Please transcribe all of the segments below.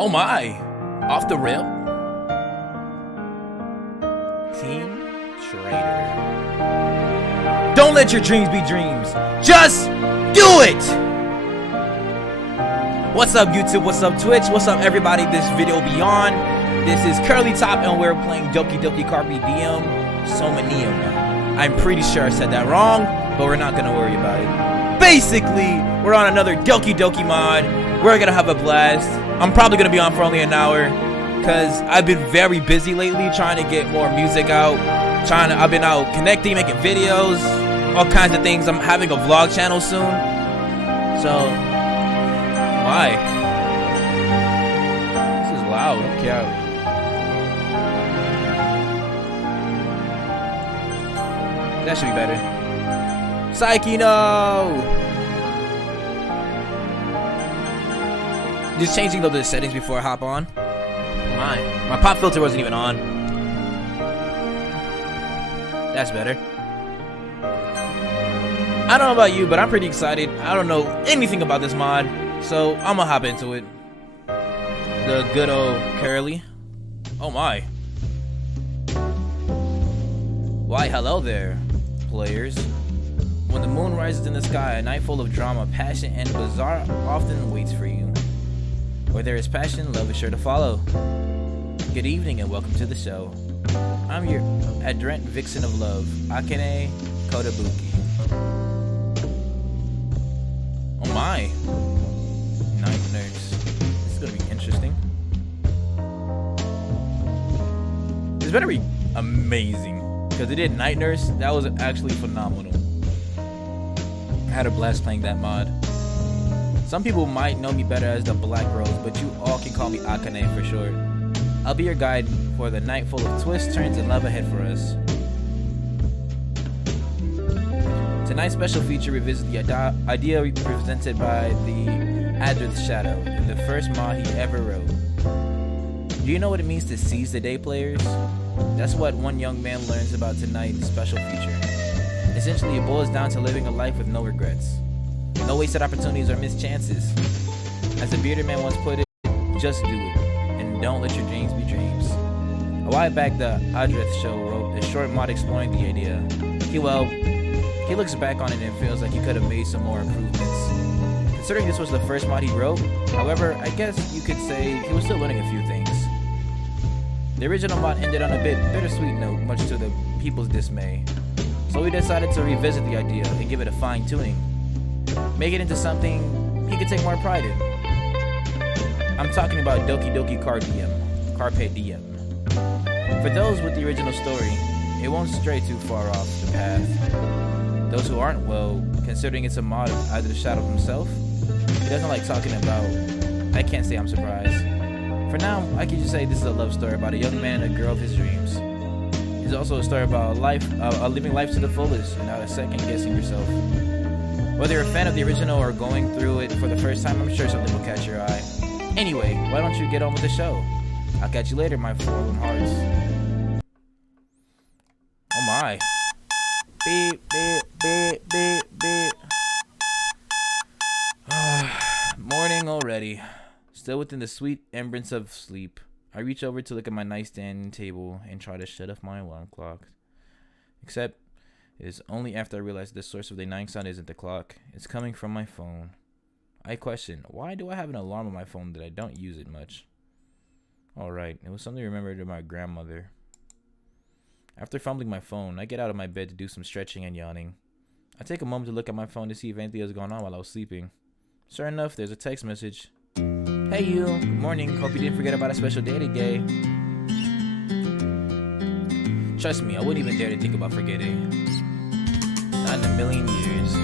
Oh my! Off the rail? Team Traitor. Don't let your dreams be dreams. Just do it! What's up YouTube? What's up Twitch? What's up everybody? This video beyond. This is Curly Top and we're playing Diem-Doki Carpe Diem Somnium. I'm pretty sure I said that wrong, but we're not gonna worry about it. Basically, we're on another Doki mod. We're gonna have a blast. I'm probably gonna be on for only an hour because I've been very busy lately trying to get more music out. I've been out connecting, making videos, all kinds of things. I'm having a vlog channel soon. So, why? This is loud. Okay. That should be better. Psyche, no! Just changing the settings before I hop on. My pop filter wasn't even on. That's better. I don't know about you, but I'm pretty excited. I don't know anything about this mod, so I'm gonna hop into it. The good old Curly. Oh my. Why, hello there, players. When the moon rises in the sky, a night full of drama, passion, and bizarre often waits for you. Where there is passion, love is sure to follow. Good evening and welcome to the show. I'm your Adrent Vixen of Love, Akane Kodabuki. Oh my. Night Nurse. This is gonna be interesting. This better be amazing. Because they did Night Nurse, that was actually phenomenal. I had a blast playing that mod. Some people might know me better as the Black Rose, but you all can call me Akane for short. I'll be your guide for the night full of twists, turns, and love ahead for us. Tonight's special feature revisits the idea presented by the Adrith Shadow in the first mod he ever wrote. Do you know what it means to seize the day, players? That's what one young man learns about tonight's special feature. Essentially, it boils down to living a life with no regrets. No wasted opportunities or missed chances. As the bearded man once put it, just do it, and don't let your dreams be dreams. A while back, the Adrith Show wrote a short mod exploring the idea. He looks back on it and feels like he could have made some more improvements. Considering this was the first mod he wrote, however, I guess you could say he was still learning a few things. The original mod ended on a bit bittersweet note, much to the people's dismay. So we decided to revisit the idea and give it a fine-tuning. Make it into something he could take more pride in. I'm talking about Doki Carpe Diem. For those with the original story, it won't stray too far off the path. Those who aren't, well, considering it's a mod of either the Shadow himself, he doesn't like talking about. I can't say I'm surprised. For now, I can just say this is a love story about a young man and a girl of his dreams. It's also a story about living life to the fullest and not a second guessing yourself. Whether you're a fan of the original or going through it for the first time, I'm sure something will catch your eye. Anyway, why don't you get on with the show? I'll catch you later, my forlorn hearts. Oh my. Beep, beep, beep, beep, beep. Morning already. Still within the sweet embrace of sleep. I reach over to look at my nightstand table and try to shut off my alarm clock. Except, it is only after I realize the source of the night sound isn't the clock. It's coming from my phone. I question, why do I have an alarm on my phone that I don't use it much? Alright, it was something remembered to my grandmother. After fumbling my phone, I get out of my bed to do some stretching and yawning. I take a moment to look at my phone to see if anything has gone on while I was sleeping. Sure enough, there's a text message. Hey you, good morning, hope you didn't forget about a special day today. Trust me, I wouldn't even dare to think about forgetting. Not in a million years.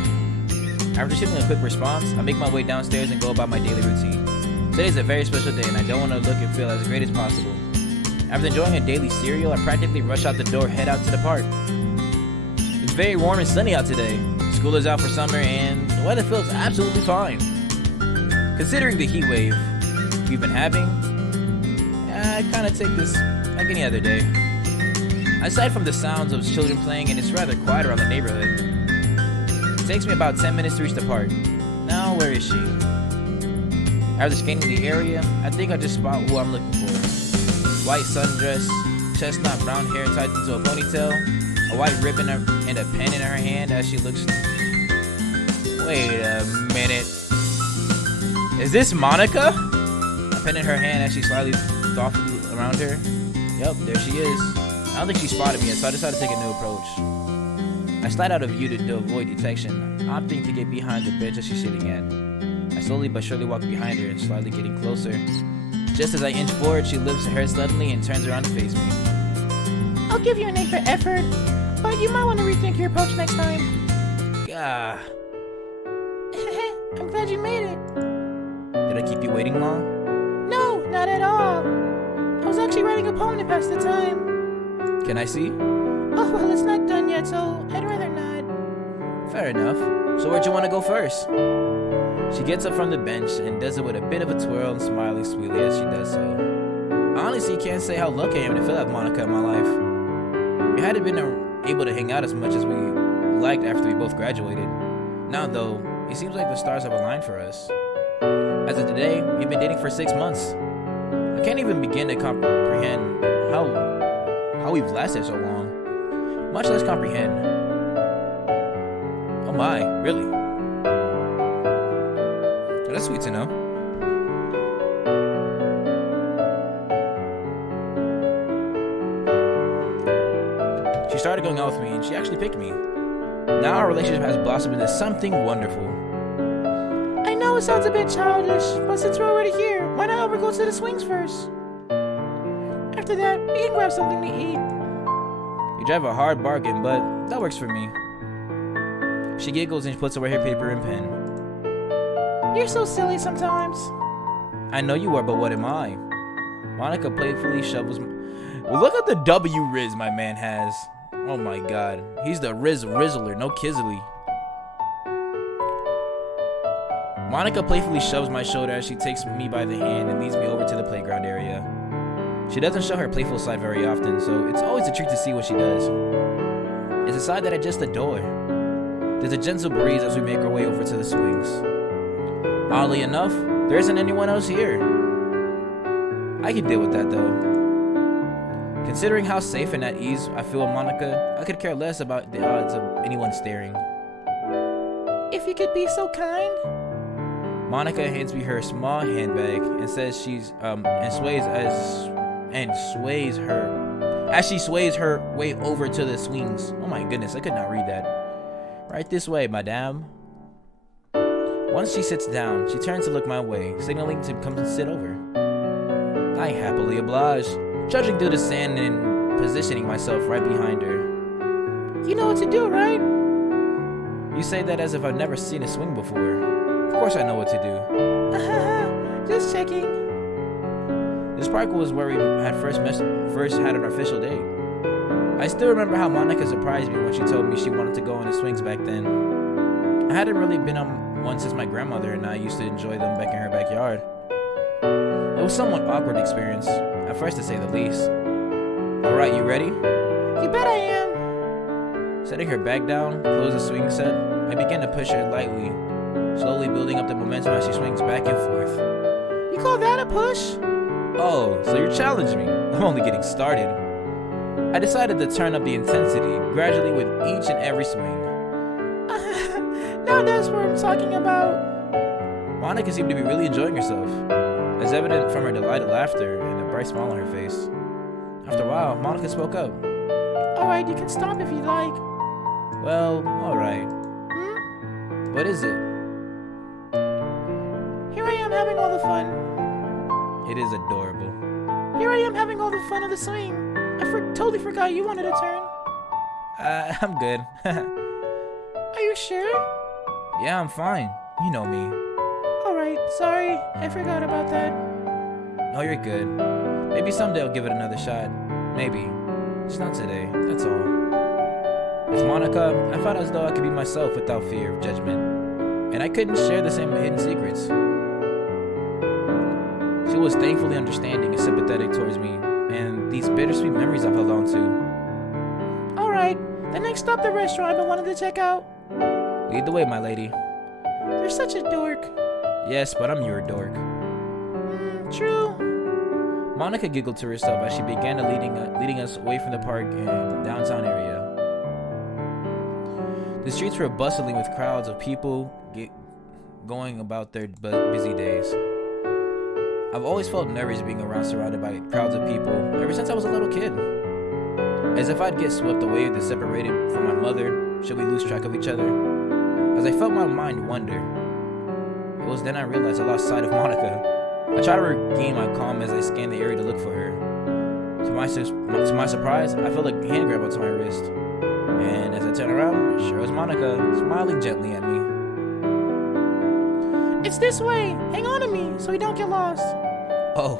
After receiving a quick response, I make my way downstairs and go about my daily routine. Today is a very special day and I don't want to look and feel as great as possible. After enjoying a daily cereal, I practically rush out the door, head out to the park. It's very warm and sunny out today. School is out for summer and the weather feels absolutely fine. Considering the heat wave we've been having, I kind of take this like any other day. Aside from the sounds of children playing, and it's rather quiet around the neighborhood. It takes me about 10 minutes to reach the park. Now, where is she? After scanning the area, I think I just spot who I'm looking for. White sundress, chestnut brown hair tied into a ponytail, a white ribbon and a pen in her hand as she looks. Wait a minute. Is this Monica? A pen in her hand as she slightly thoughtfully around her. Yup, there she is. I don't think she spotted me yet, so I decided to take a new approach. I slide out of view to avoid detection, opting to get behind the bench that she's sitting at. I slowly but surely walk behind her and slightly getting closer. Just as I inch forward, she lifts her head suddenly and turns around to face me. I'll give you an A for effort, but you might want to rethink your approach next time. Gah. I'm glad you made it. Did I keep you waiting long? No, not at all. I was actually writing a poem to pass the time. Can I see? Oh, well, it's not done yet, so I'd rather not. Fair enough. So where'd you want to go first? She gets up from the bench and does it with a bit of a twirl and smiling sweetly as she does so. I honestly can't say how lucky I am to feel like Monica in my life. We hadn't been able to hang out as much as we liked after we both graduated. Now though, it seems like the stars have aligned for us. As of today, we've been dating for 6 months. I can't even begin to comprehend how we've lasted so long. Much less comprehend. Oh my, really? That's sweet to know. She started going out with me and she actually picked me. Now our relationship has blossomed into something wonderful. I know it sounds a bit childish, but since we're already here, why not over go to the swings first? After that, we can grab something to eat. You drive a hard bargain, but that works for me. She giggles and puts away her paper and pen. You're so silly sometimes. I know you are, but what am I? Monica playfully shovels. Look at the W Riz my man has. Oh my god. He's the Rizzler, no Kizzly. Monica playfully shoves my shoulder as she takes me by the hand and leads me over to the playground area. She doesn't show her playful side very often, so it's always a treat to see what she does. It's a side that I just adore. There's a gentle breeze as we make our way over to the swings. Oddly enough, there isn't anyone else here. I can deal with that though. Considering how safe and at ease I feel with Monica, I could care less about the odds of anyone staring. If you could be so kind. Monica hands me her small handbag and says she's sways her way over to the swings. Oh my goodness, I could not read that. Right this way, madame. Once she sits down, she turns to look my way, signaling to come and sit over. I happily oblige, trudging through the sand and positioning myself right behind her. You know what to do, right? You say that as if I've never seen a swing before. Of course I know what to do. Just checking. This park was where we had first had an official date. I still remember how Monica surprised me when she told me she wanted to go on the swings back then. I hadn't really been on one since my grandmother and I used to enjoy them back in her backyard. It was a somewhat awkward experience, at first to say the least. Alright, you ready? You bet I am. Setting her back down, close the swing set, I began to push her lightly, slowly building up the momentum as she swings back and forth. You call that a push? Oh, so you're challenging me. I'm only getting started. I decided to turn up the intensity gradually with each and every swing. Now that's what I'm talking about. Monica seemed to be really enjoying herself, as evident from her delighted laughter and the bright smile on her face. After a while, Monica spoke up. Alright, you can stop if you like. Well, alright. What is it? Here I am having all the fun. It is adorable. Here I am having all the fun of the swing. I totally forgot you wanted a turn. I'm good. Are you sure? Yeah, I'm fine. You know me. Alright, sorry. I forgot about that. No, you're good. Maybe someday I'll give it another shot. Maybe. Just not today, that's all. With Monica, I felt as though I could be myself without fear of judgment. And I couldn't share the same hidden secrets. She was thankfully understanding and sympathetic towards me, and these bittersweet memories I've held on to. Alright, the next stop the restaurant I wanted to check out. Lead the way, my lady. You're such a dork. Yes, but I'm your dork. True. Monica giggled to herself as she began leading us away from the park and downtown area. The streets were bustling with crowds of people going about their busy days. I've always felt nervous being surrounded by crowds of people ever since I was a little kid. As if I'd get swept away or separated from my mother should we lose track of each other. As I felt my mind wander, it was then I realized I lost sight of Monica. I tried to regain my calm as I scanned the area to look for her. To my surprise, I felt a hand grab onto my wrist. And as I turned around, sure was Monica, smiling gently at me. It's this way. Hang on to me so we don't get lost. Oh,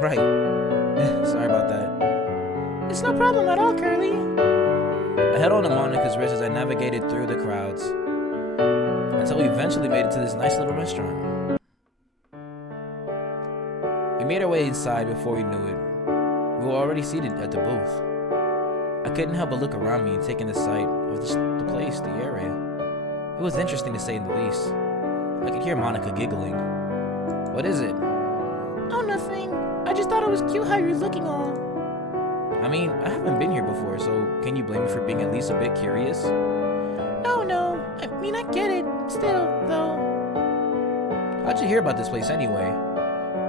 right. Sorry about that. It's no problem at all, Curly. I held on to Monica's wrist as I navigated through the crowds until we eventually made it to this nice little restaurant. We made our way inside before we knew it. We were already seated at the booth. I couldn't help but look around me and take in the sight of the place, the area. It was interesting to say the least. I could hear Monica giggling. What is it? Oh, nothing. I just thought it was cute how you're looking all. I mean, I haven't been here before, so can you blame me for being at least a bit curious? No. I mean, I get it. Still, though. How'd you hear about this place anyway?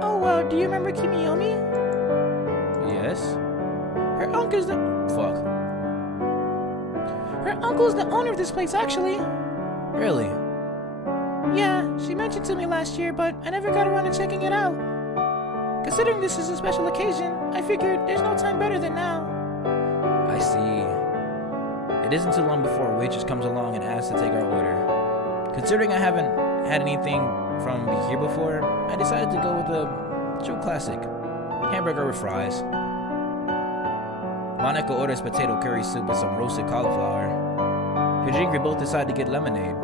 Oh, do you remember Kimiyomi? Yes. Her uncle's the owner of this place, actually. Really? Yeah, she mentioned to me last year, but I never got around to checking it out. Considering this is a special occasion, I figured there's no time better than now. I see. It isn't too long before a waitress comes along and asks to take our order. Considering I haven't had anything from here before, I decided to go with a true classic. Hamburger with fries. Monica orders potato curry soup with some roasted cauliflower. For drink, we both decide to get lemonade.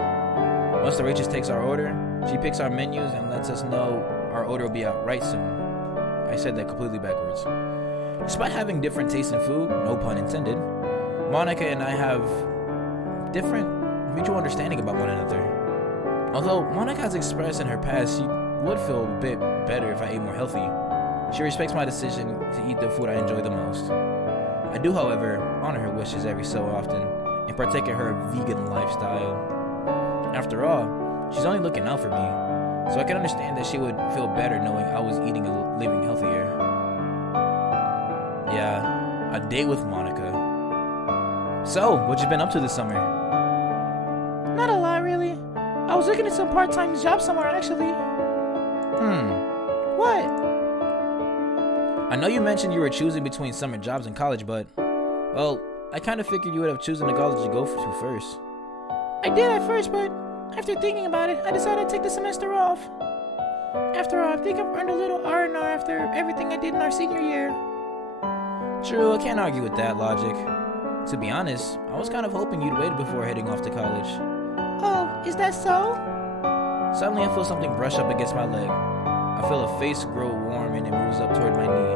Once the waitress takes our order, she picks our menus and lets us know our order will be out right soon. I said that completely backwards. Despite having different tastes in food, no pun intended, Monica and I have different mutual understanding about one another. Although Monica has expressed in her past she would feel a bit better if I ate more healthy, she respects my decision to eat the food I enjoy the most. I do, however, honor her wishes every so often and partake in her vegan lifestyle. After all, she's only looking out for me, so I can understand that she would feel better knowing I was eating and living healthier. Yeah, a date with Monica. So, what you been up to this summer? Not a lot, really. I was looking at some part-time job somewhere, actually. What? I know you mentioned you were choosing between summer jobs and college, but, well, I kind of figured you would have chosen the college to go to first. I did at first, but after thinking about it, I decided to take the semester off. After all, I think I've earned a little R&R after everything I did in our senior year. True, I can't argue with that logic. To be honest, I was kind of hoping you'd wait before heading off to college. Oh, is that so? Suddenly I feel something brush up against my leg. I feel a face grow warm and it moves up toward my knee.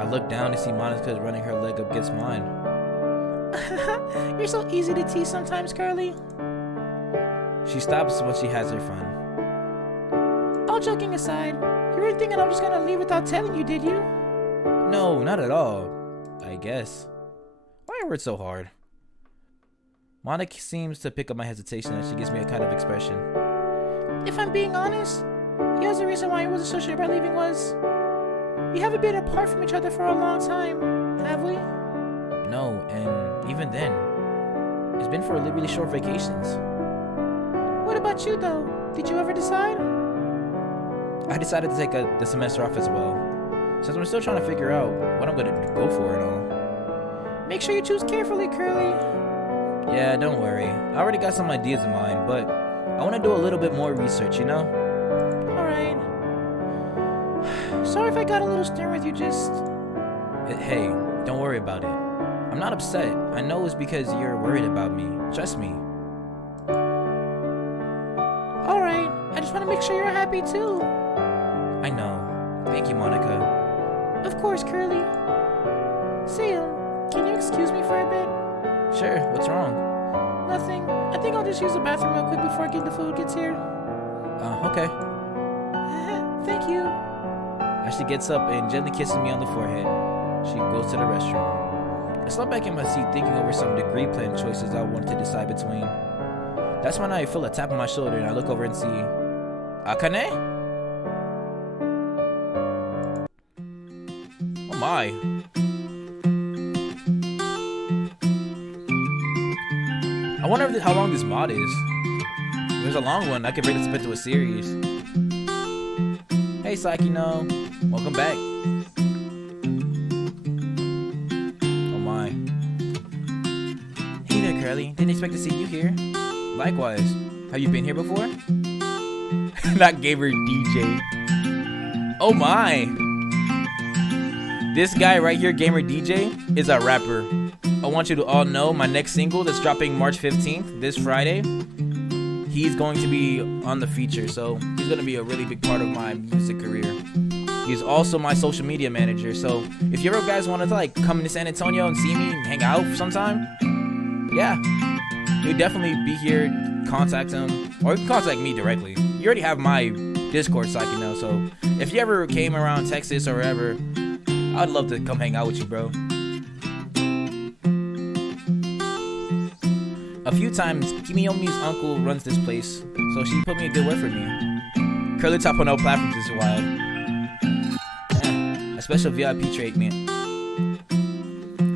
I look down to see Monica running her leg up against mine. You're so easy to tease sometimes, Curly. She stops when she has her fun. All joking aside, you were thinking I'm just gonna leave without telling you, did you? No, not at all. I guess. Why are words so hard? Monica seems to pick up my hesitation as she gives me a kind of expression. If I'm being honest, here's the reason why I wasn't so sure about leaving was we haven't been apart from each other for a long time, have we? No, and even then, it's been for really short vacations. What about you, though? Did you ever decide? I decided to take the semester off as well, since I'm still trying to figure out what I'm going to go for and all. Make sure you choose carefully, Curly. Yeah, don't worry. I already got some ideas in mind, but I want to do a little bit more research, you know? Alright. Sorry if I got a little stern with you, just... Hey, don't worry about it. I'm not upset. I know it's because you're worried about me. Trust me. Alright, I just want to make sure you're happy too. I know. Thank you, Monica. Of course, Curly. Sam, can you excuse me for a bit? Sure, what's wrong? Nothing. I think I'll just use the bathroom real quick before the food gets here. Okay. thank you. As she gets up and gently kisses me on the forehead, she goes to the restroom. I slump back in my seat thinking over some degree plan choices I wanted to decide between. That's when I feel a tap on my shoulder and I look over and see Akane? Oh my. I wonder how long this mod is. If there's a long one, I could break this up into a series. Hey Sakino, welcome back. Oh my. Hey there Curly, didn't expect to see you here. Likewise, have you been here before? Not gamer DJ. Oh my. This guy right here, gamer DJ, is a rapper. I want you to all know my next single that's dropping March 15th, this Friday. He's going to be on the feature, so he's going to be a really big part of my music career. He's also my social media manager, so if you ever guys want to like come to San Antonio and see me and hang out sometime, yeah, he'll definitely be here. Contact him, or you can contact me directly. You already have my Discord, so I can know. So if you ever came around Texas or wherever, I'd love to come hang out with you, bro. A few times, Kimiyomi's uncle runs this place, so she put me a good word for me. Curly top on all platforms is wild. A special VIP treatment.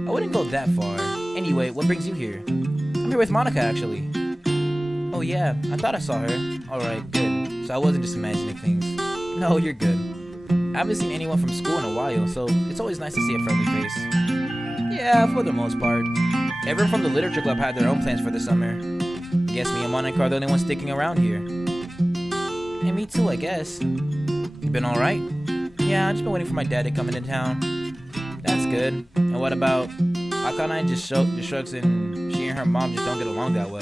I wouldn't go that far. Anyway, what brings you here? I'm here with Monica, actually. Oh yeah, I thought I saw her. Alright, good. So I wasn't just imagining things. No, you're good. I haven't seen anyone from school in a while, so it's always nice to see a friendly face. Yeah, for the most part. Everyone from the Literature Club had their own plans for the summer. Guess me and Monica are the only ones sticking around here. And me too, I guess. You been alright? Yeah, I've just been waiting for my dad to come into town. That's good. And what about Akane? Just shrugs, and she and her mom just don't get along that well.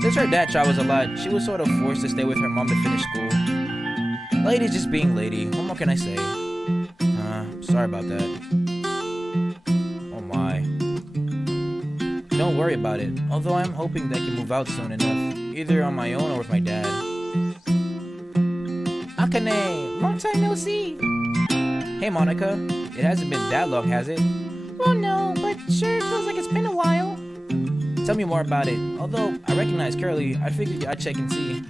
Since her dad travels a lot, she was sort of forced to stay with her mom to finish school. Lady's just being lady. What more can I say? Sorry about that. Oh my. Don't worry about it. Although I'm hoping that I can move out soon enough. Either on my own or with my dad. Akane, long time no see. Hey Monica. It hasn't been that long, has it? Well, no, but sure feels like it's been a while. Tell me more about it. Although I recognize Curly, I figured I'd check and see.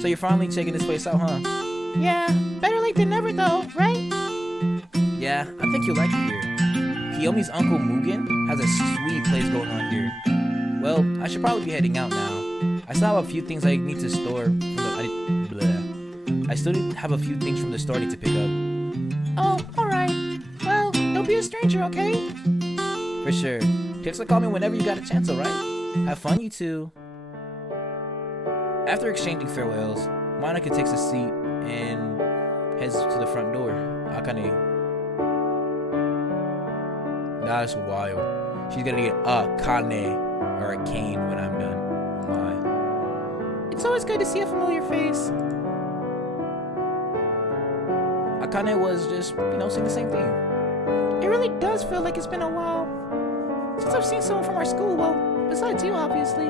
So you're finally checking this place out, huh? Yeah, better late than never though, right? Yeah, I think you'll like it here. Kiyomi's uncle Mugen has a sweet place going on here. Well, I should probably be heading out now. I still have a few things I need to store from I still have a few things from the store I need to pick up. Oh, alright. Well, don't be a stranger, okay? For sure. Text or call me whenever you got a chance, alright? Have fun, you two. After exchanging farewells, Monica takes a seat and heads to the front door. Akane. That's wild. She's gonna get a Kane or a cane when I'm done. Oh my. It's always good to see a familiar face. Akane was just, saying the same thing. It really does feel like it's been a while since I've seen someone from our school. Well, besides you, obviously.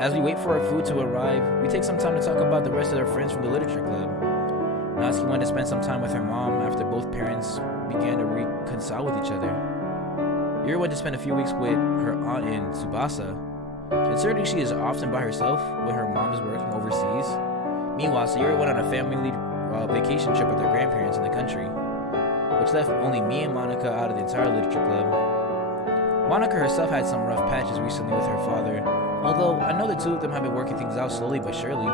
As we wait for our food to arrive, we take some time to talk about the rest of our friends from the Literature Club. Natsuki wanted to spend some time with her mom after both parents began to reconcile with each other. Yuri went to spend a few weeks with her aunt in Tsubasa. Considering she is often by herself when her mom is working overseas. Meanwhile, Sayuri went on a family vacation trip with her grandparents in the country, which left only me and Monica out of the entire Literature Club. Monica herself had some rough patches recently with her father, although I know the two of them have been working things out slowly but surely.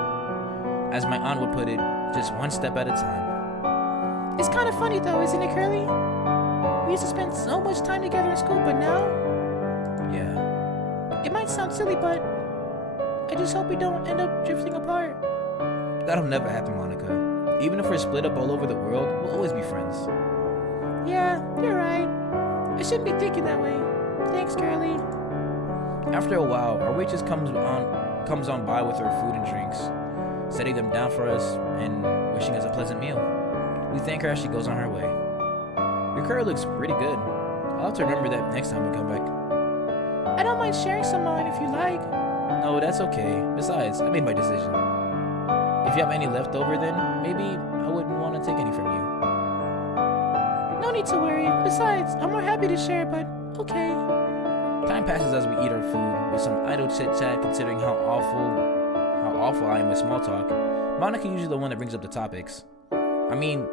As my aunt would put it, just one step at a time. It's kind of funny though, isn't it, Curly? We used to spend so much time together in school, but now? Yeah. It might sound silly, but I just hope we don't end up drifting apart. That'll never happen, Monica. Even if we're split up all over the world, we'll always be friends. Yeah, you're right. I shouldn't be thinking that way. Thanks, Curly. After a while, our waitress comes on by with her food and drinks, setting them down for us and wishing us a pleasant meal. We thank her as she goes on her way. Your curry looks pretty good. I'll have to remember that next time we come back. I don't mind sharing some mine if you like. No, that's okay. Besides, I made my decision. If if you have any left over, then maybe I wouldn't want to take any from you. No need to worry. Besides, I'm more happy to share, but okay. Time passes as we eat our food, with some idle chit-chat considering how awful I am with small talk. Monica usually the one that brings up the topics. I mean,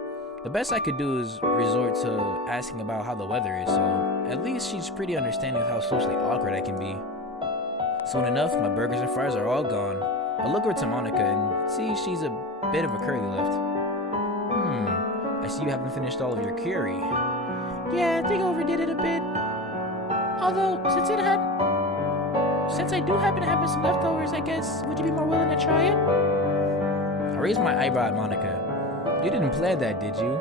the best I could do is resort to asking about how the weather is, so at least she's pretty understanding of how socially awkward I can be. Soon enough, my burgers and fries are all gone. I look over to Monica and see she's a bit of a curry left. I see you haven't finished all of your curry. Yeah, I think I overdid it a bit. Although, since I do happen to have some leftovers, I guess, would you be more willing to try it? I raised my eyebrow at Monica. You didn't plan that, did you?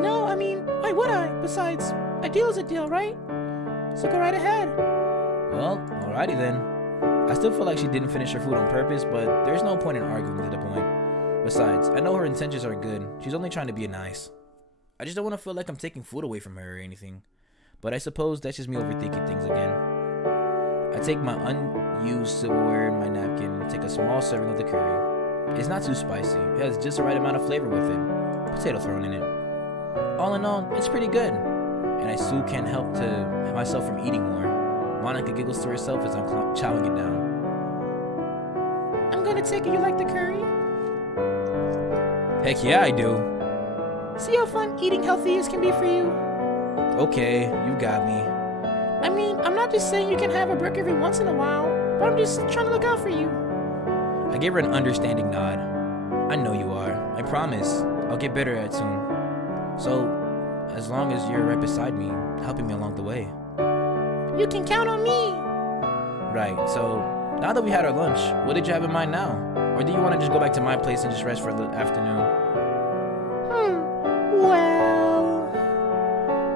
No, I mean, why would I? Besides, a deal is a deal, right? So go right ahead. Well, alrighty then. I still feel like she didn't finish her food on purpose, but there's no point in arguing to the point. Besides, I know her intentions are good. She's only trying to be nice. I just don't want to feel like I'm taking food away from her or anything. But I suppose that's just me overthinking things again. I take my unused silverware and my napkin and take a small serving of the curry. It's not too spicy. It has just the right amount of flavor with it. Potato thrown in it. All in all, it's pretty good. And I soon can't help to myself from eating more. Monica giggles to herself as I'm chowing it down. I'm gonna take it you like the curry? Heck yeah, I do. See how fun eating healthy can be for you? Okay, you got me. I mean, I'm not just saying you can have a brick every once in a while, but I'm just trying to look out for you. I gave her an understanding nod. I know you are. I promise. I'll get better at it soon. So, as long as you're right beside me, helping me along the way. You can count on me. Right, so now that we had our lunch, what did you have in mind now? Or do you want to just go back to my place and just rest for the afternoon? Well...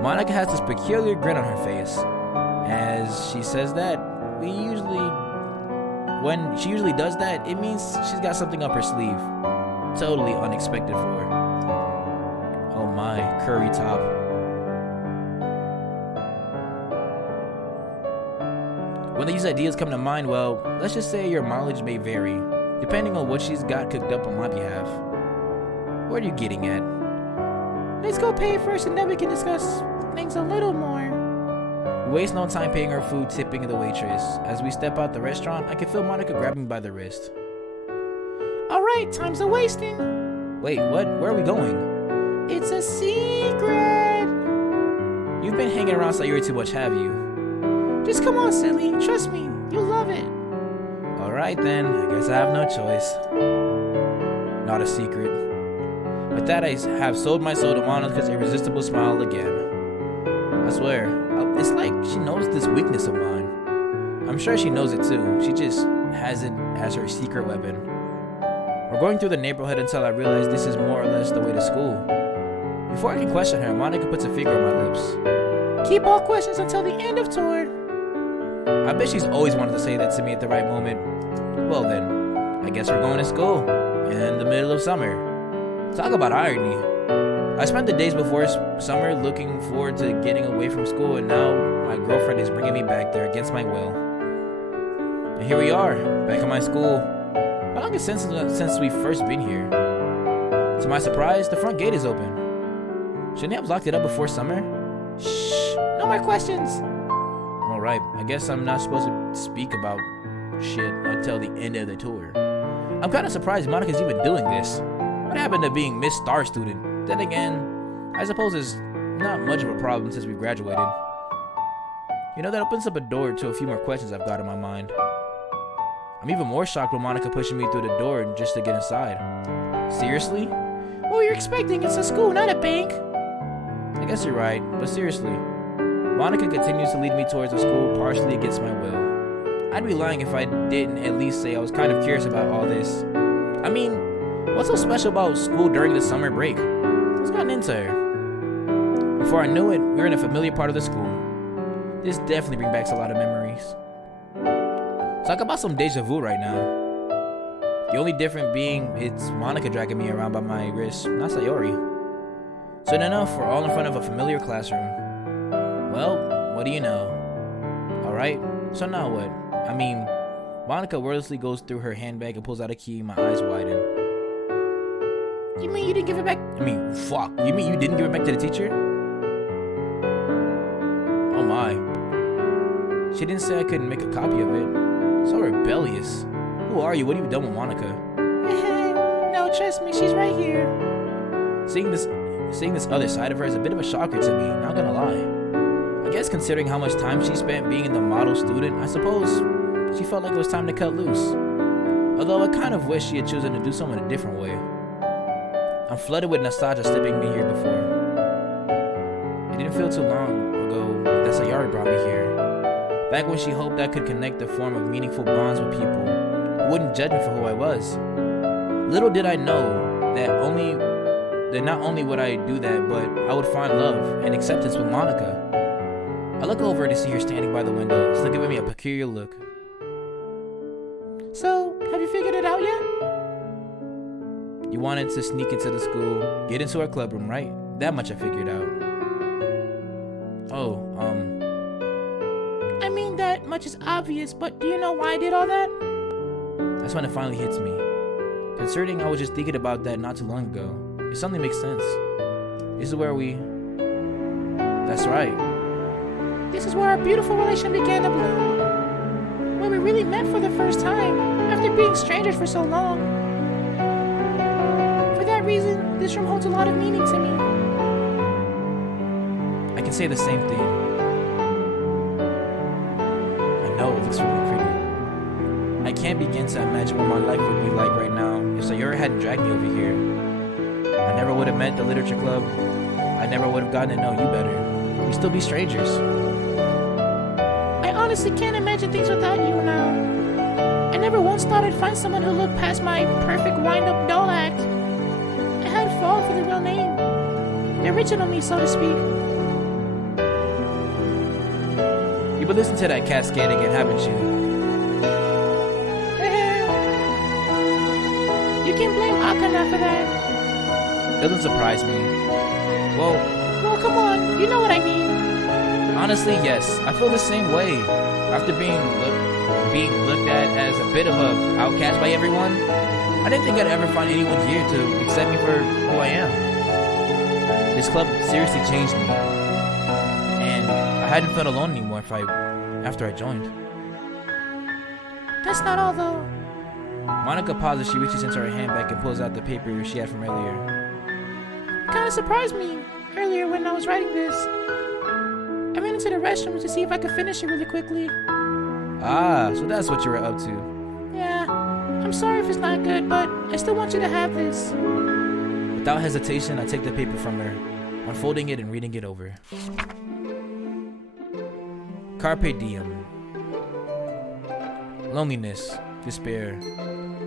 Monica has this peculiar grin on her face. As she says that, when she usually does that, it means she's got something up her sleeve. Totally unexpected for her. Oh my, curry top. When these ideas come to mind, well, let's just say your mileage may vary, depending on what she's got cooked up on my behalf. What are you getting at? Let's go pay first and then we can discuss things a little more. We waste no time paying our food, tipping the waitress. As we step out the restaurant, I can feel Monica grabbing me by the wrist. Alright, time's a wasting. Wait, what? Where are we going? It's a secret. You've been hanging around Sayuri too much, have you? Just come on, silly. Trust me, you'll love it. Alright then, I guess I have no choice. Not a secret. With that, I have sold my soul to Monica's irresistible smile again. I swear, it's like she knows this weakness of mine. I'm sure she knows it too. She just has it as her secret weapon. We're going through the neighborhood until I realize this is more or less the way to school. Before I can question her, Monica puts a finger on my lips. Keep all questions until the end of tour. I bet she's always wanted to say that to me at the right moment. Well then, I guess we're going to school in the middle of summer. Talk about irony. I spent the days before summer looking forward to getting away from school, and now my girlfriend is bringing me back there against my will. And here we are, back in my school. How long has it since we've first been here? To my surprise, the front gate is open. Shouldn't I have locked it up before summer? Shh, no more questions. Alright, I guess I'm not supposed to speak about shit until the end of the tour. I'm kind of surprised Monica's even doing this. What happened to being Miss Star Student? Then again, I suppose it's not much of a problem since we graduated. You know, that opens up a door to a few more questions I've got in my mind. I'm even more shocked with Monica pushing me through the door just to get inside. Seriously? What you're expecting? It's a school, not a bank. I guess you're right, but seriously. Monica continues to lead me towards the school partially against my will. I'd be lying if I didn't at least say I was kind of curious about all this. I mean, what's so special about school during the summer break? What's gotten into her? Before I knew it, we were in a familiar part of the school. This definitely brings back a lot of memories. Talk about some deja vu right now. The only difference being it's Monica dragging me around by my wrist, not Sayori. Soon enough, we're all in front of a familiar classroom. Well, what do you know? Alright, so now what? I mean, Monica wordlessly goes through her handbag and pulls out a key. My eyes widen. You mean you didn't give it back? Fuck. You mean you didn't give it back to the teacher? Oh my. She didn't say I couldn't make a copy of it. So rebellious. Who are you? What have you done with Monica? No, trust me, she's right here. Seeing this other side of her is a bit of a shocker to me, not gonna lie. I guess considering how much time she spent being the model student, I suppose she felt like it was time to cut loose. Although I kind of wish she had chosen to do so in a different way. I'm flooded with nostalgia slipping me here before. It didn't feel too long ago that Sayari brought me here. Back when she hoped I could connect a form of meaningful bonds with people who wouldn't judge me for who I was. Little did I know that not only would I do that, but I would find love and acceptance with Monica. I look over to see her standing by the window, still giving me a peculiar look. So, have you figured it out yet? You wanted to sneak into the school, get into our club room, right? That much I figured out. Oh, I mean, that much is obvious, but do you know why I did all that? That's when it finally hits me. Considering I was just thinking about that not too long ago, it suddenly makes sense. This is where That's right. This is where our beautiful relation began to bloom. Where we really met for the first time, after being strangers for so long. For that reason, this room holds a lot of meaning to me. I can say the same thing. I know it looks really pretty. I can't begin to imagine what my life would be like right now if Sayori hadn't dragged me over here. I never would have met the literature club. I never would have gotten to know you better. We'd still be strangers. I honestly can't imagine things without you now. I never once thought I'd find someone who looked past my perfect wind-up doll act. I had to fall for the real name. The original me, so to speak. You've been listening to that cascade again, haven't you? You can blame Akana for that. Doesn't surprise me. Well, come on, you know what I mean. Honestly, yes, I feel the same way. After being looked at as a bit of an outcast by everyone, I didn't think I'd ever find anyone here to accept me for who I am. This club seriously changed me, and I hadn't felt alone anymore after I joined. That's not all, though. Monica pauses. She reaches into her handbag and pulls out the paper she had from earlier. It kind of surprised me earlier when I was writing this. I went into the restroom to see if I could finish it really quickly. Ah, so that's what you were up to. Yeah, I'm sorry if it's not good, but I still want you to have this. Without hesitation, I take the paper from her, unfolding it and reading it over. Carpe Diem. Loneliness, despair,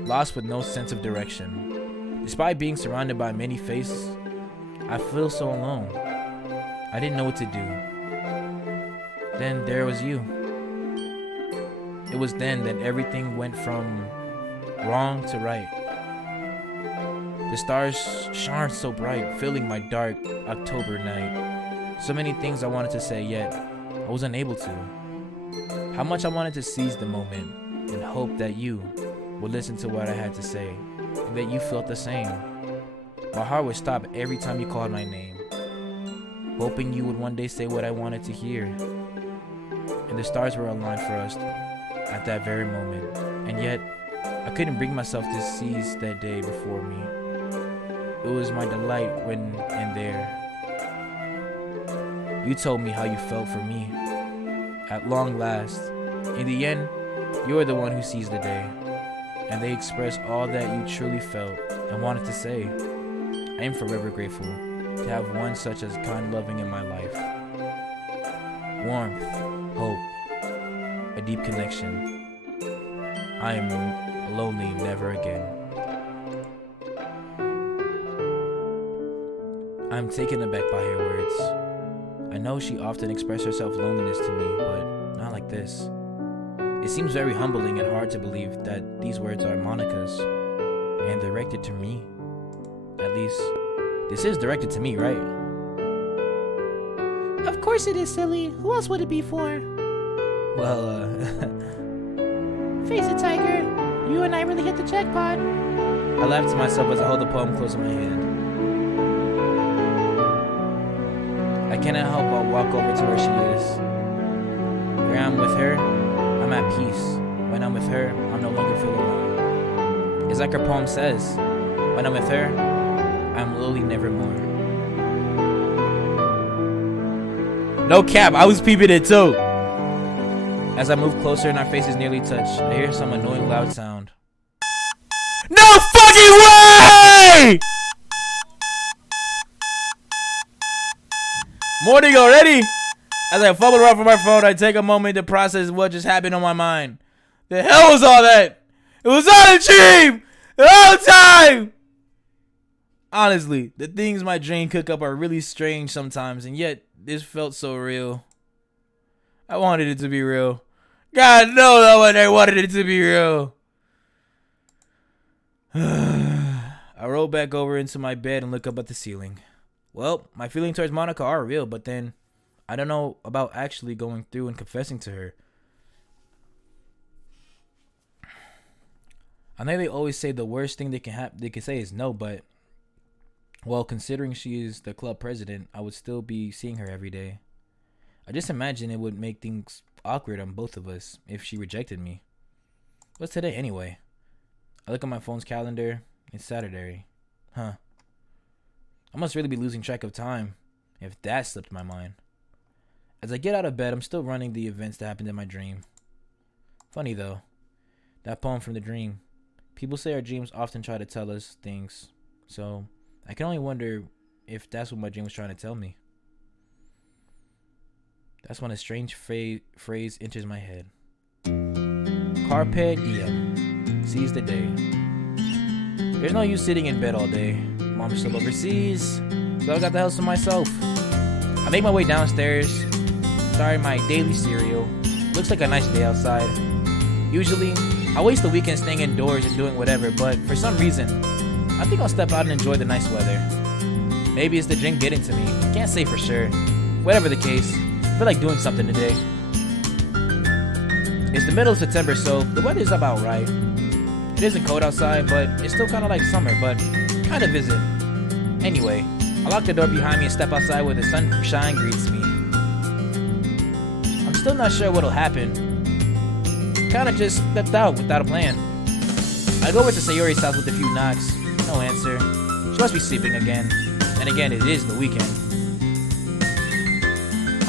lost with no sense of direction. Despite being surrounded by many faces, I feel so alone. I didn't know what to do. Then there was you. It was then that everything went from wrong to right. The stars shone so bright, filling my dark October night. So many things I wanted to say, yet I was unable to. How much I wanted to seize the moment and hope that you would listen to what I had to say, and that you felt the same. My heart would stop every time you called my name, hoping you would one day say what I wanted to hear. And the stars were aligned for us at that very moment, and yet I couldn't bring myself to seize that day before me. It was my delight when and there. You told me how you felt for me. At long last, in the end, you are the one who sees the day, and they express all that you truly felt and wanted to say. I am forever grateful to have one such as kind loving in my life. Warmth, hope, a deep connection. I am lonely never again. I'm taken aback by her words. I know she often expressed herself loneliness to me, but not like this. It seems very humbling and hard to believe that these words are Monica's and directed to me. At least, this is directed to me, right? Of course it is, silly. Who else would it be for? Well, Face it, Tiger. You and I really hit the jackpot. I laugh to myself as I hold the poem close in my hand. I cannot help but walk over to where she is. When I'm with her, I'm at peace. When I'm with her, I'm no longer feel alone. It's like her poem says, when I'm with her, I'm literally nevermore. No cap, I was peeping it too. As I move closer and our faces nearly touch, I hear some annoying loud sound. No fucking way! Morning already? As I fumble around for my phone, I take a moment to process what just happened on my mind. The hell was all that? It was all a dream! The whole time! Honestly, the things my dream cook up are really strange sometimes, and yet this felt so real. I wanted it to be real. God knows I wanted it to be real. I roll back over into my bed and look up at the ceiling. Well, my feelings towards Monica are real, but then I don't know about actually going through and confessing to her. I know they always say the worst thing they can say is no, but well, considering she is the club president, I would still be seeing her every day. I just imagine it would make things awkward on both of us if she rejected me. What's today anyway? I look at my phone's calendar. It's Saturday. Huh. I must really be losing track of time if that slipped my mind. As I get out of bed, I'm still running the events that happened in my dream. Funny though, that poem from the dream. People say our dreams often try to tell us things, so I can only wonder if that's what my dream was trying to tell me. That's when a strange phrase enters my head. Carpe diem. Seize the day. There's no use sitting in bed all day. Mom's still overseas, so I got the house to myself. I make my way downstairs, starting my daily cereal. Looks like a nice day outside. Usually, I waste the weekend staying indoors and doing whatever, but for some reason, I think I'll step out and enjoy the nice weather. Maybe it's the drink getting to me. Can't say for sure. Whatever the case, I feel like doing something today. It's the middle of September, so the weather's about right. It isn't cold outside, but it's still kind of like summer, but kind of isn't. Anyway, I lock the door behind me and step outside where the sunshine greets me. I'm still not sure what'll happen. Kinda just stepped out without a plan. I go over to Sayori's house with a few knocks. No answer. She must be sleeping again. And again, it is the weekend.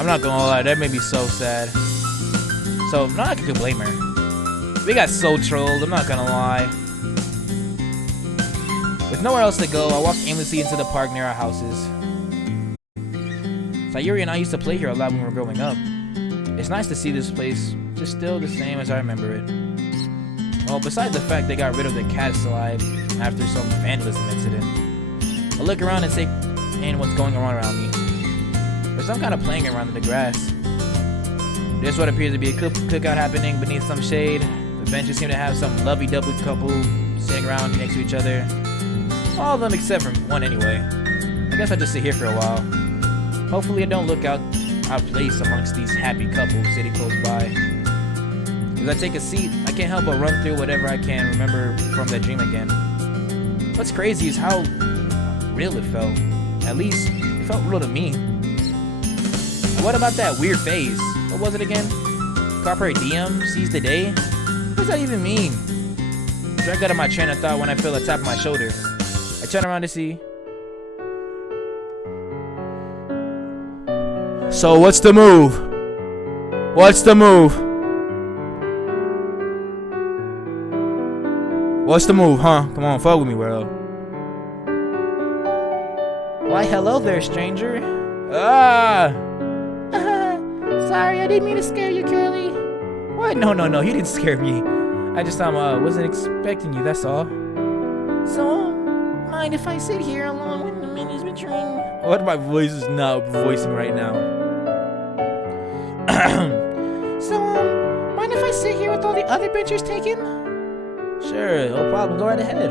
I'm not gonna lie, that made me so sad. So, not like I could blame her. We got so trolled, I'm not gonna lie. With nowhere else to go, I walk aimlessly into the park near our houses. Sayori and I used to play here a lot when we were growing up. It's nice to see this place just still the same as I remember it. Well, besides the fact they got rid of the cat slide after some vandalism incident. I look around and take in what's going on around me. There's some kind of playing around in the grass. There's what appears to be a cookout happening beneath some shade. The benches seem to have some lovey-dovey couple sitting around next to each other. All of them except for one anyway. I guess I'll just sit here for a while. Hopefully I don't look out of place amongst these happy couples sitting close by. As I take a seat, I can't help but run through whatever I can remember from that dream again. What's crazy is how real it felt. At least, it felt real to me. And what about that weird phase? What was it again? Carpe diem? Seize the day? What does that even mean? Drag out of my train of thought when I feel a tap on my shoulder. I turn around to see. So what's the move? What's the move? What's the move, huh? Come on, fuck with me, world. Why, hello there, stranger. Sorry, I didn't mean to scare you, Curly. What? No, he didn't scare me. I just wasn't expecting you, that's all. So, mind if I sit here along with the minis between? What my voice is not voicing right now. So, mind if I sit here with all the other benchers taken? Sure, no problem, go right ahead.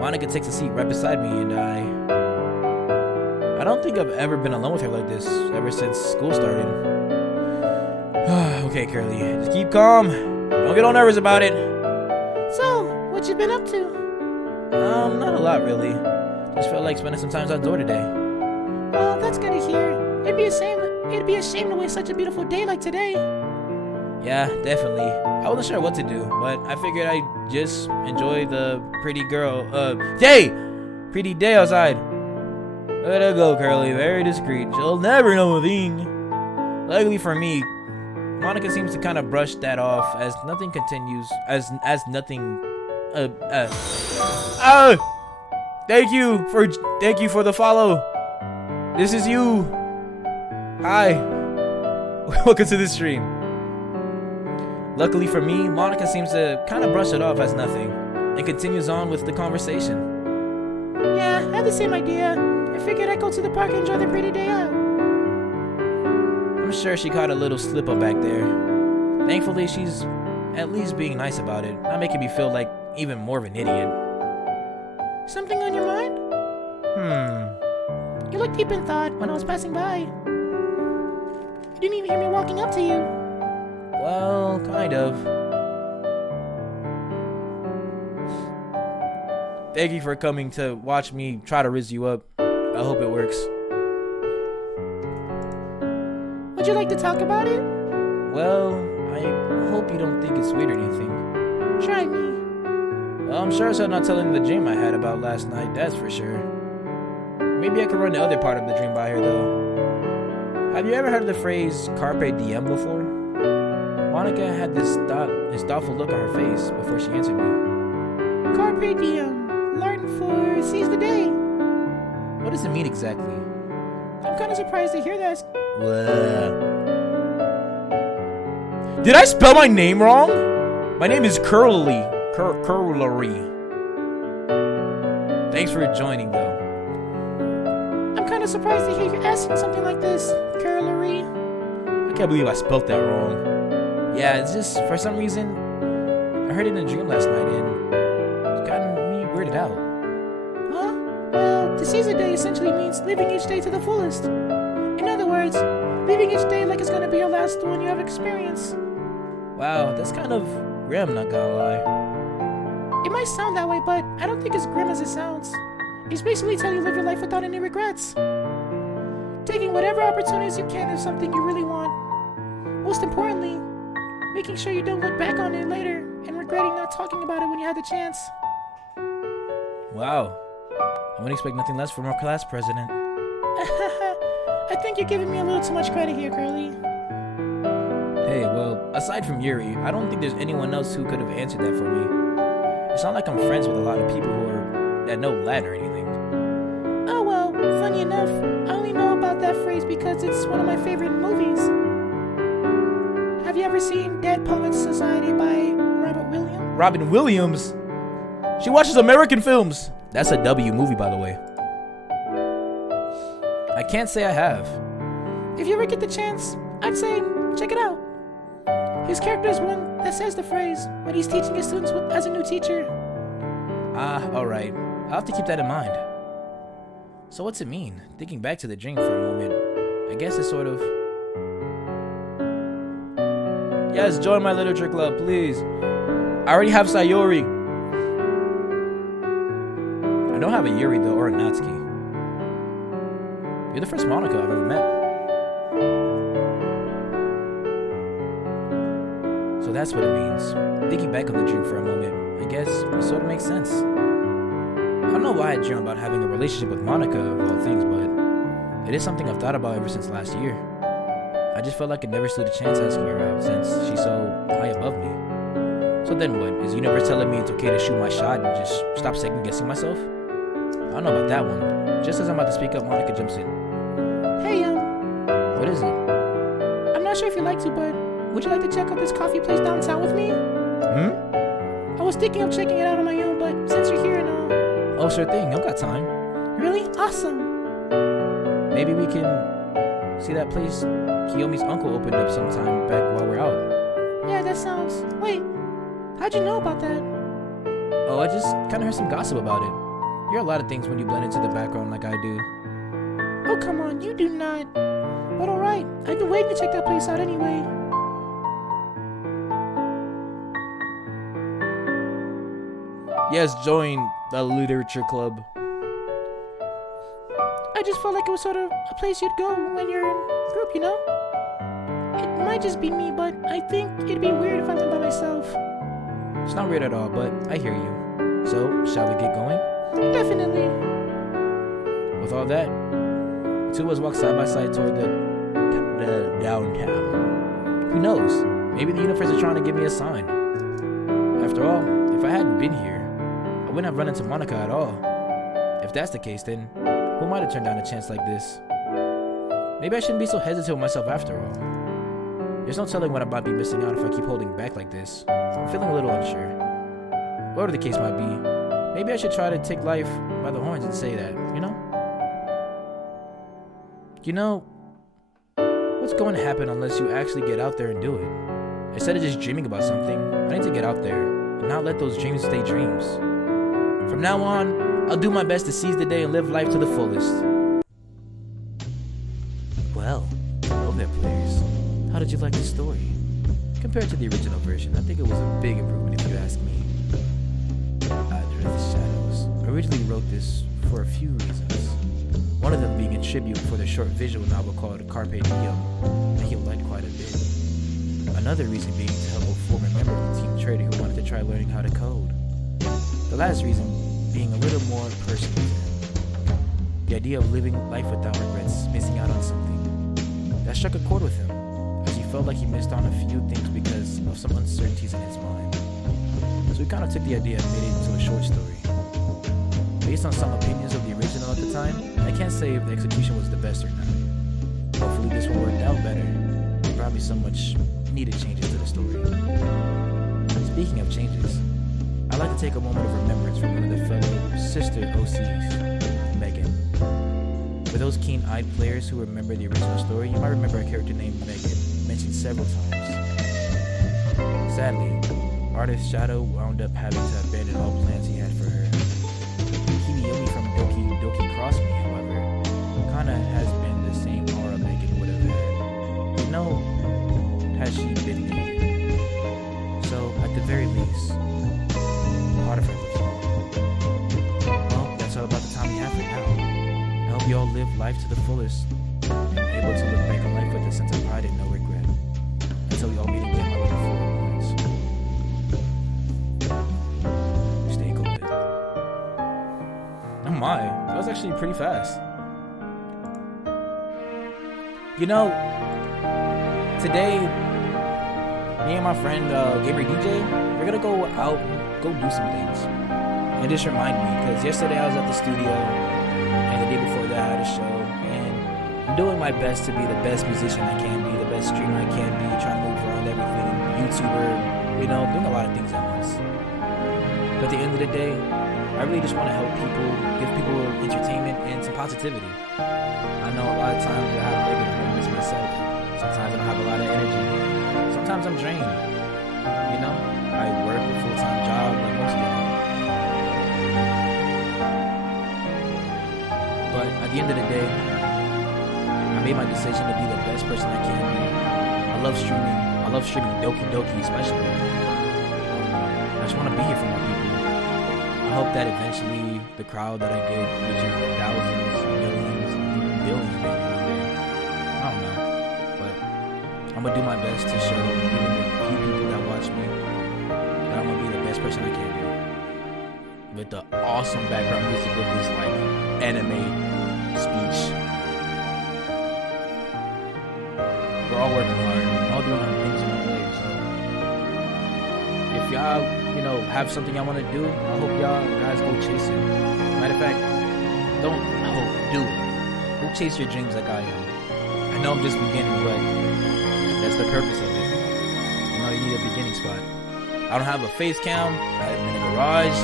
Monica takes a seat right beside me, and I don't think I've ever been alone with her like this ever since school started. Okay, Curly, just keep calm. Don't get all nervous about it. So, what you been up to? Not a lot really. Just felt like spending some time outdoor today. Well, that's good to hear. It'd be a shame to waste such a beautiful day like today. Yeah, definitely. I wasn't sure what to do, but I figured I'd just enjoy the pretty day outside. Let her go, Curly. Very discreet. She'll never know a thing. Luckily for me, Monica seems to kind of brush that off as nothing continues. As nothing. Thank you for the follow. This is you. Hi. Welcome to the stream. Luckily for me, Monica seems to kind of brush it off as nothing and continues on with the conversation. Yeah, I had the same idea. I figured I'd go to the park and enjoy the pretty day out. I'm sure she caught a little slip up back there. Thankfully, she's at least being nice about it, not making me feel like even more of an idiot. Something on your mind? You looked deep in thought when I was passing by. You didn't even hear me walking up to you. Well, kind of. Thank you for coming to watch me try to rizz you up. I hope it works. Would you like to talk about it? Well, I hope you don't think it's weird or anything. Try me. Well, I'm sure I'm not telling the dream I had about last night, that's for sure. Maybe I could run the other part of the dream by her, though. Have you ever heard of the phrase Carpe Diem before? Monica had this thoughtful look on her face before she answered me. Carpe Diem. Learn for seize the day. What does it mean exactly? I'm kind of surprised to hear that. Did I spell my name wrong? My name is Curly. Curlery. Thanks for joining, though. I'm kind of surprised to hear you asking something like this, Curlery. I can't believe I spelled that wrong. Yeah, it's just, for some reason, I heard it in a dream last night and it's gotten me weirded out. Huh? Well, to seize the day essentially means living each day to the fullest. In other words, living each day like it's gonna be your last one you have experienced. Wow, that's kind of grim, not gonna lie. It might sound that way, but I don't think it's grim as it sounds. It's basically telling you to live your life without any regrets. Taking whatever opportunities you can is something you really want. Most importantly, making sure you don't look back on it later and regretting not talking about it when you had the chance. Wow. I wouldn't expect nothing less from our class president. I think you're giving me a little too much credit here, Curly. Hey, well, aside from Yuri, I don't think there's anyone else who could have answered that for me. It's not like I'm friends with a lot of people that know Latin or anything. Oh well, funny enough, I only know about that phrase because it's one of my favorite movies. Have you ever seen Dead Poets Society by Robert Williams? Robin Williams? She watches American films. That's a W movie, by the way. I can't say I have. If you ever get the chance, I'd say check it out. His character is one that says the phrase when he's teaching his students as a new teacher. Alright. I'll have to keep that in mind. So what's it mean? Thinking back to the dream for a moment, I guess it's sort of... Yes, join my literature club, please. I already have Sayori. I don't have a Yuri, though, or a Natsuki. You're the first Monica I've ever met. So that's what it means. Thinking back on the dream for a moment, I guess it sort of makes sense. I don't know why I dream about having a relationship with Monica of all things, but it is something I've thought about ever since last year. I just felt like I never stood a chance asking her out since she's so high above me. So then what? Is the universe telling me it's okay to shoot my shot and just stop second guessing myself? I don't know about that one. Just as I'm about to speak up, Monica jumps in. Hey, What is it? I'm not sure if you'd like to, but would you like to check out this coffee place downtown with me? I was thinking of checking it out on my own, but since you're here and all... Oh, sure thing. I've got time. Really? Awesome. Maybe we can see that place Kiyomi's uncle opened up sometime back while we're out. Yeah, that sounds... Wait, how'd you know about that? Oh, I just kind of heard some gossip about it. You're a lot of things when you blend into the background like I do. Oh, come on, you do not. But alright, I've been waiting to check that place out anyway. Yes, join the literature club. I just felt like it was sort of a place you'd go when you're in a group, you know? It might just be me, but I think it'd be weird if I went by myself. It's not weird at all, but I hear you. So, shall we get going? Definitely. With all that, the two of us walk side by side toward the downtown. Who knows? Maybe the universe is trying to give me a sign. After all, if I hadn't been here, I wouldn't have run into Monica at all. If that's the case, then who might have turned down a chance like this? Maybe I shouldn't be so hesitant with myself after all. There's no telling what I might be missing out if I keep holding back like this. I'm feeling a little unsure. Whatever the case might be, maybe I should try to take life by the horns and say that, you know? You know, what's going to happen unless you actually get out there and do it? Instead of just dreaming about something, I need to get out there and not let those dreams stay dreams. From now on, I'll do my best to seize the day and live life to the fullest. Well, hello there, players. How did you like the story? Compared to the original version, I think it was a big improvement if you ask me. Litterature Shadows originally wrote this for a few reasons. One of them being a tribute for the short visual novel called Carpe Diem that he liked quite a bit. Another reason being to help a former member of the team trader who wanted to try learning how to code. The last reason being a little more personal to him. The idea of living life without regrets, missing out on something. That struck a chord with him, as he felt like he missed on a few things because of some uncertainties in his mind. So we kind of took the idea and made it into a short story. Based on some opinions of the original at the time, I can't say if the execution was the best or not. Hopefully this one worked out better. There probably so much needed changes to the story. Speaking of changes, I'd like to take a moment of remembrance from one of the fellow sister OCs, Megan. For those keen-eyed players who remember the original story, you might remember a character named Megan, mentioned several times. Sadly, Artist Shadow wound up having to abandon all plans he had for her. Kiyomi from Diem-Doki Cross Me, however, kinda has been the same aura Megan would have had. You know, has she been there? So, at the very least, part of her lives on. Well, that's all about the time we have for now. I hope you all live life to the fullest and able to look back on life with a sense of pride and no regret. Until we all meet again, my little forward ones. Stay golden. Oh my, that was actually pretty fast. You know, today, me and my friend Gamer DJ, we're gonna go out and go do some things. And just remind me, because yesterday I was at the studio, and the day before that I had a show, and I'm doing my best to be the best musician I can be, the best streamer I can be, trying to move around everything, YouTuber, you know, doing a lot of things at once. But at the end of the day, I really just want to help people, give people entertainment and some positivity. I know a lot of times I have negative moments myself. Sometimes I don't have a lot of energy. Sometimes I'm drained. You know, I work a full-time job like most of y'all. But at the end of the day, I made my decision to be the best person I can be. I love streaming. I love streaming Doki especially. I just want to be here for more people. I hope that eventually the crowd that I get reaches thousands, millions, billions maybe one day. I don't know. But I'm going to do my best to show even the few people that watch me that I'm going to be the best person I can be. With the awesome background music with this like anime speech. We're all working hard. We're all doing our things in our way. So if y'all, you know, have something y'all want to do, I hope y'all guys go chase it. Matter of fact, don't hope, do it. Go chase your dreams like I am. I know I'm just beginning, but that's the purpose of it. You know, you need a beginning spot. I don't have a face cam. I'm in a garage,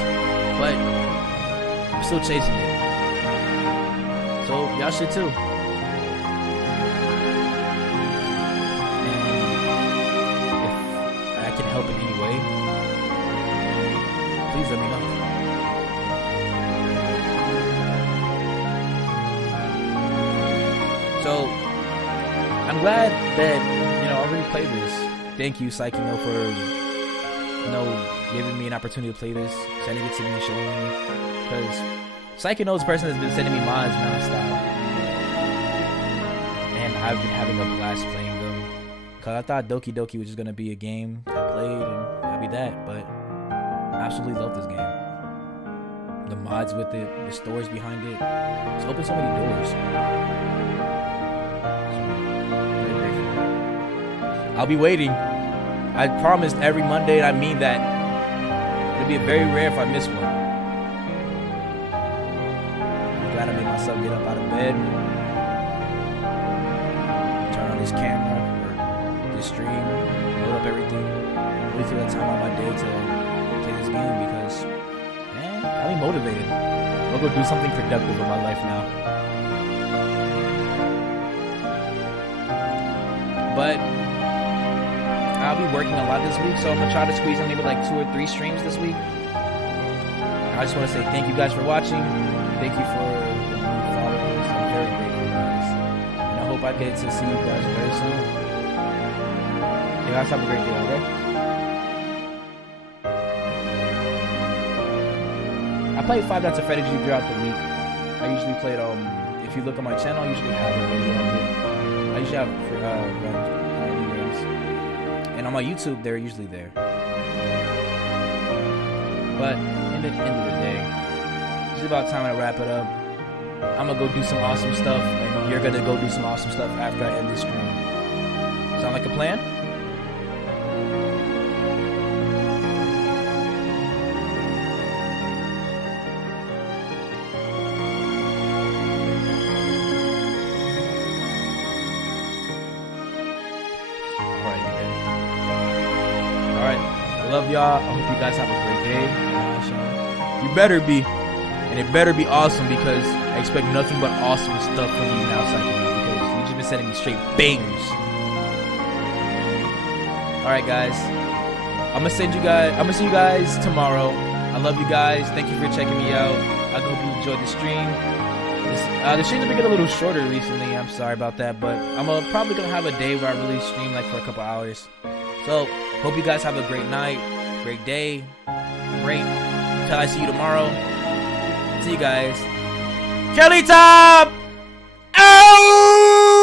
but I'm still chasing it. So y'all should too. And if I can help in any way, please let me know. So I'm glad that, you know, I really played this. Thank you, Psychino, for giving me an opportunity to play this, sending it to me, showing me. Because Psyche knows the person that's been sending me mods nonstop. And I've been having a blast playing them. Because I thought Doki-Doki was just going to be a game I played and that'd be that. But I absolutely love this game. The mods with it, the stories behind it. It's opened so many doors. Very grateful. I'll be waiting. I promised every Monday, and I mean that. It'll be very rare if I miss one. I'm glad I made myself get up out of bed, turn on this camera or this stream, load up everything, really take that time out of my day to play this game because, man, I'll be motivated. I'll go do something productive with my life now. But I'll be working a lot this week, so I'm gonna try to squeeze in maybe like 2 or 3 streams this week. I just want to say thank you guys for watching. Thank you for the new followers. I'm very grateful, guys, and I hope I get to see you guys very soon. You guys have a great day, okay? I play 5 Nights at Freddy's throughout the week. I usually play it. If you look on my channel, I usually have a video of it. I usually have videos. And on my YouTube, they're usually there. But in the end of the day, it's about time I wrap it up. I'm gonna go do some awesome stuff, and you're gonna go do some awesome stuff after I end this stream. Sound like a plan? Love y'all. I hope you guys have a great day. You better be. And it better be awesome because I expect nothing but awesome stuff from you now, Psyche, because you've just been sending me straight bangers. Alright guys. I'm gonna see you guys tomorrow. I love you guys. Thank you for checking me out. I hope you enjoyed the stream. The streams have been getting a little shorter recently. I'm sorry about that, but I'm probably gonna have a day where I really stream like for a couple hours. So hope you guys have a great night, great day, great. Until I see you tomorrow. See you guys. Kelly Top! Oh!